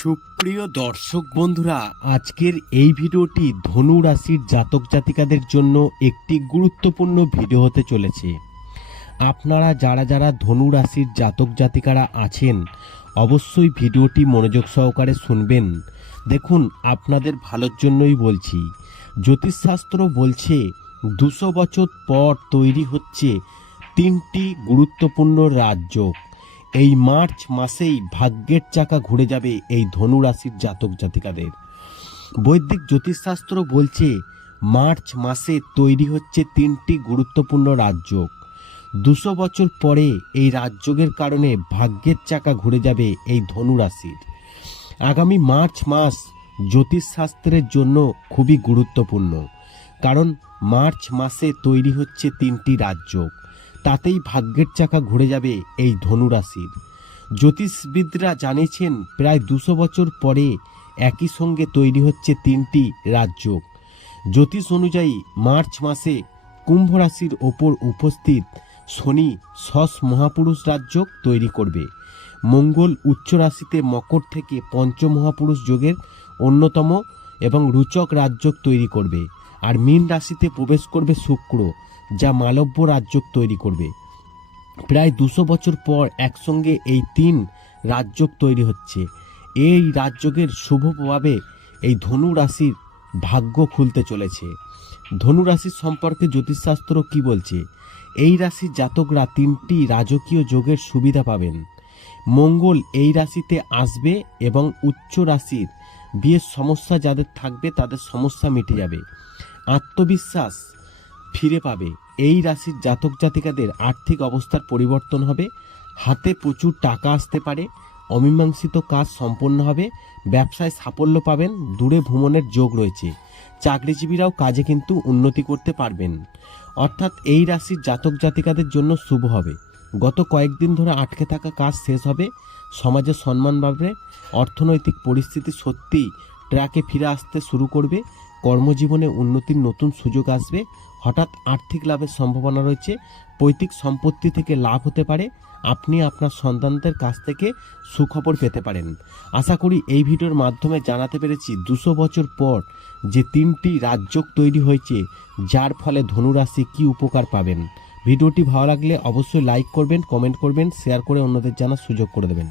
সুপ্রিয় দর্শক বন্ধুরা, আজকের এই ভিডিওটি ধনু রাশির জাতক জাতিকাদের জন্য একটি গুরুত্বপূর্ণ ভিডিও হতে চলেছে। আপনারা যারা ধনু রাশির জাতক জাতিকারা আছেন অবশ্যই ভিডিওটি মনোযোগ সহকারে শুনবেন। দেখুন, আপনাদের ভালোর জন্যই বলছি। জ্যোতিষশাস্ত্র বলছে 200 বছর পর তৈরি হচ্ছে 3টি গুরুত্বপূর্ণ রাজযোগ। এই মার্চ মাসেই ভাগ্যের চাকা ঘুরে যাবে এই ধনু রাশির জাতক জাতিকাদের। বৈদিক জ্যোতিষশাস্ত্র বলছে মার্চ মাসে তৈরি হচ্ছে 3টি গুরুত্বপূর্ণ রাজযোগ। 200 বছর পরে এই রাজযোগের কারণে ভাগ্যের চাকা ঘুরে যাবে এই ধনু রাশির। আগামী মার্চ মাস জ্যোতিষশাস্ত্রের জন্য খুবই গুরুত্বপূর্ণ, কারণ মার্চ মাসে তৈরি হচ্ছে 3টি রাজযোগ। তাতেই ভাগ্যের চাকা ঘুরে যাবে এই ধনু রাশির। জ্যোতিষবিদরা জানিয়েছেন প্রায় 200 বছর পরে একই সঙ্গে তৈরি হচ্ছে 3টি রাজযোগ। জ্যোতিষ অনুযায়ী মার্চ মাসে কুম্ভ রাশির ওপর উপস্থিত শনি শশ মহাপুরুষ রাজযোগ তৈরি করবে। মঙ্গল উচ্চ রাশিতে মকর থেকে পঞ্চমহাপুরুষ যোগের অন্যতম এবং রুচক রাজযোগ তৈরি করবে। আর মীন রাশিতে প্রবেশ করবে শুক্র, যা মালব্য রাজযোগ তৈরি করবে। প্রায় 200 বছর পর একসঙ্গে এই 3 রাজযোগ তৈরি হচ্ছে। এই রাজযোগের শুভ প্রভাবে এই ধনু রাশির ভাগ্য খুলতে চলেছে। ধনু রাশির সম্পর্কে জ্যোতিষশাস্ত্র কি বলছে? এই রাশির জাতকরা 3টি রাজকীয় যোগের সুবিধা পাবেন। মঙ্গল এই রাশিতে আসবে এবং উচ্চ রাশির বিয়ের সমস্যা যাদের থাকবে তাদের সমস্যা মিটে যাবে। আত্মবিশ্বাস ফিরে পাবে। এই রাশির জাতক জাতিকাদের আর্থিক অবস্থার পরিবর্তন হবে। হাতে প্রচুর টাকা আসতে পারে। অমীমাংসিত কাজ সম্পন্ন হবে। ব্যবসায় সাফল্য পাবেন। দূরে ভ্রমণের যোগ রয়েছে। চাকরিজীবীরাও কাজে কিন্তু উন্নতি করতে পারবেন। অর্থাৎ এই রাশির জাতক জাতিকাদের জন্য শুভ হবে। গত কয়েকদিন ধরে আটকে থাকা কাজ শেষ হবে। সমাজে সম্মান বাড়বে। অর্থনৈতিক পরিস্থিতি সত্যিই ট্র্যাকে ফিরে আসতে শুরু করবে। কর্মজীবনে উন্নতির নতুন সুযোগ আসবে। হঠাৎ আর্থিক লাভের সম্ভাবনা রয়েছে। পৈতৃক সম্পত্তি থেকে লাভ হতে পারে। আপনি আপনার সন্তানদের কাছ থেকে সুখবর পেতে পারেন। আশা করি এই ভিডিওর মাধ্যমে জানাতে পেরেছি 200 বছর পর যে 3টি রাজযোগ তৈরি হয়েছে, যার ফলে ধনুরাশি কী উপকার পাবেন। ভিডিওটি ভালো লাগলে অবশ্যই লাইক করবেন, কমেন্ট করবেন, শেয়ার করে অন্যদের জানার সুযোগ করে দেবেন।